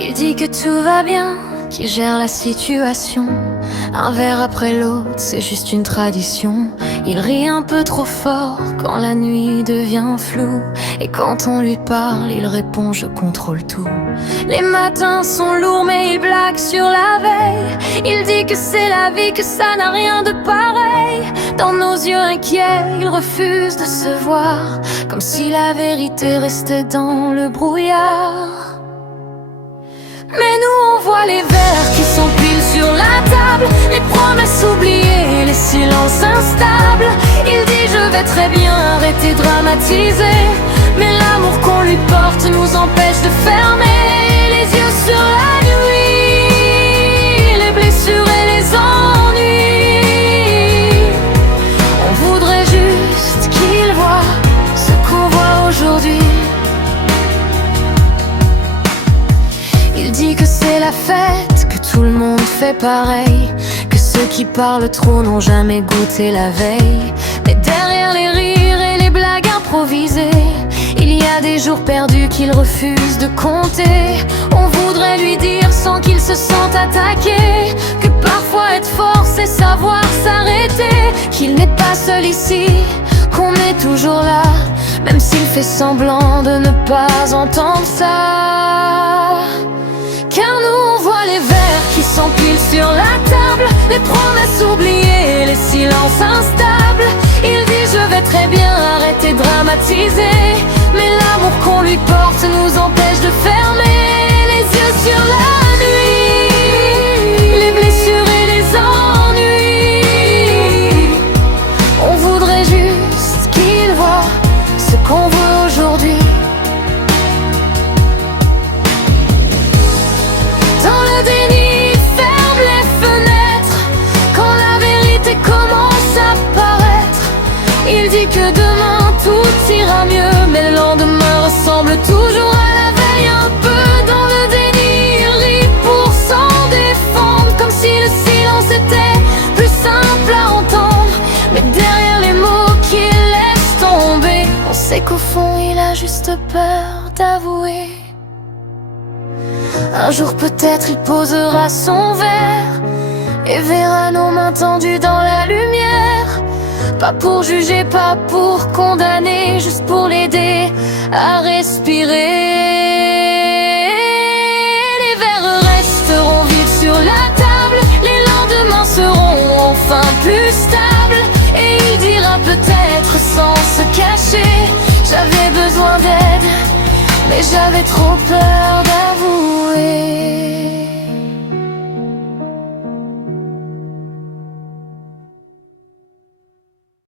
Il dit que tout va bien, qu'il gère la situation. Un verre après l'autre, c'est juste une tradition. Il rit un peu trop fort quand la nuit devient floue. Et quand on lui parle, il répond je contrôle tout. Les matins sont lourds mais il blague sur la veille. Il dit que c'est la vie, que ça n'a rien de pareil. Dans nos yeux inquiets, il refuse de se voir, comme si la vérité restait dans le brouillard. Mais nous on voit les verres qui s'empilent sur la table, les promesses oubliées, les silences instables. Il dit je vais très bien, arrêter de dramatiser. Mais l'amour qu'on lui porte nous empêche de fermer les yeux sur la nuit, les blessures et les ennuis. On voudrait juste qu'il voit ce qu'on voit aujourd'hui. Il dit que c'est la fête, que tout le monde fait pareil, que ceux qui parlent trop n'ont jamais goûté la veille. Mais derrière les rires et les blagues improvisées, il y a des jours perdus qu'il refuse de compter. On voudrait lui dire sans qu'il se sente attaqué, que parfois être fort c'est savoir s'arrêter, qu'il n'est pas seul ici, qu'on est toujours là, même s'il fait semblant de ne pas entendre ça. Car nous on voit les verres qui s'empilent sur la table, les promesses oubliées, les silences instables. Il dit je vais très bien, arrêter de dramatiser. Mais l'amour qu'on lui porte nous empêche de fermer les yeux sur la nuit, les blessures et les ennuis. On voudrait juste qu'il voit ce qu'on voit aujourd'hui. Dans le déni, ferme les fenêtres quand la vérité commence à paraître. Il dit que demain tout ira mieux, mais le lendemain ressemble toujours à la veille. Un peu dans le déni, il rit pour s'en défendre, comme si le silence était plus simple à entendre. Mais derrière les mots qu'il laisse tomber, on sait qu'au fond il a juste peur d'avouer. Un jour peut-être il posera son verre et verra nos mains tendues dans la lumière. Pas pour juger, pas pour condamner, juste pour l'aider à respirer. Les verres resteront vides sur la table, les lendemains seront enfin plus stables. Et il dira peut-être sans se cacher, j'avais besoin d'aide, mais j'avais trop peur d'elle.